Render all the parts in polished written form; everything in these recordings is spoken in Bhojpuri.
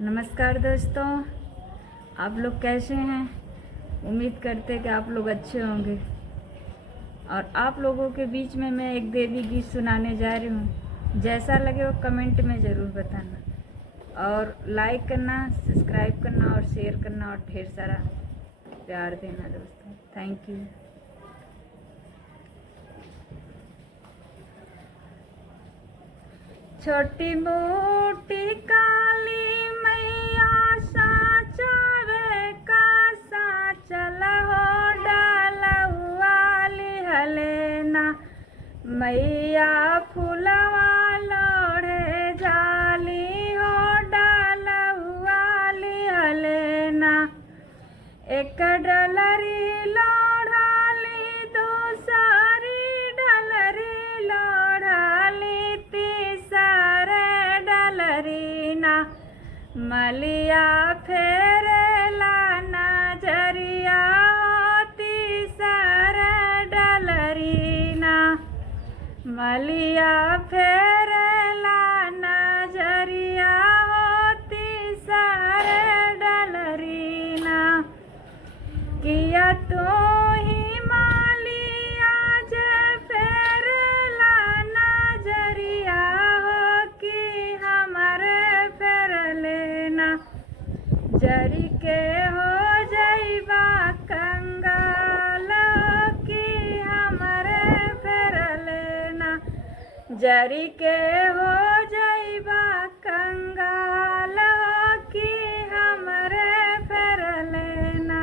नमस्कार दोस्तों, आप लोग कैसे हैं। उम्मीद करते हैं कि आप लोग अच्छे होंगे। और आप लोगों के बीच में मैं एक देवी गीत सुनाने जा रही हूँ। जैसा लगे वो कमेंट में ज़रूर बताना और लाइक करना, सब्सक्राइब करना और शेयर करना और ढेर सारा प्यार देना दोस्तों। Thank you. छोटी मोटी काली मैया साचा रे का साचल हो डालवाली हलेना मैया फूलवा लोढ़े जाली हो डालवाली हलेना। एक डलरी लोढ़ाली दूसरी डलरी लोढ़ाली तीसरे डलरी ना मलिया फेरेला नजरिया तीसरे डलरी ना मलिया फेरेला नजरिया तीसरे डलरी ना। किया तो ही मालिया जे फेरला नजरिया हो कि हमारे फेर लेना जरी के हो जइबा कंगाल कि हमारे फेर लेना जरी के हो जइबा कंगाल कि हमारे फेर लेना।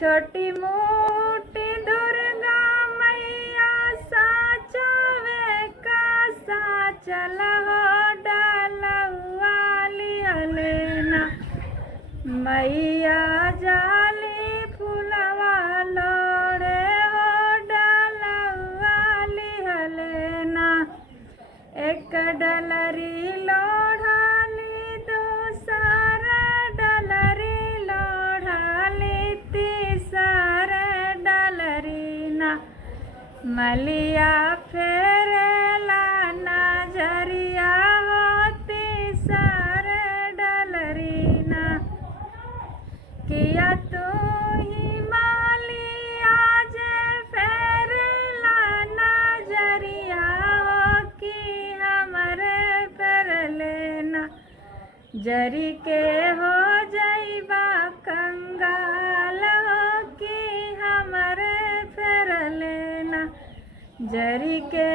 छोटी मोटी दुर्गा मैया साचवे का साचल हो डालवाली हलेना मैया जाली फूलवा लोढ़े हो डालवाली हलेना। एक डलरी लोढ़ाली दूसरा डलरी लोढ़ाली तीसरे डलरी ना मलिया फेरेला नजरिया हो तीसरे डलरी ना। किया तू ही मालिया जे फेरेला नजरिया हो कि हमारे फेर लेना जरी के हो जइबा कंगाल हो कि हमारे फेर लेना जरी के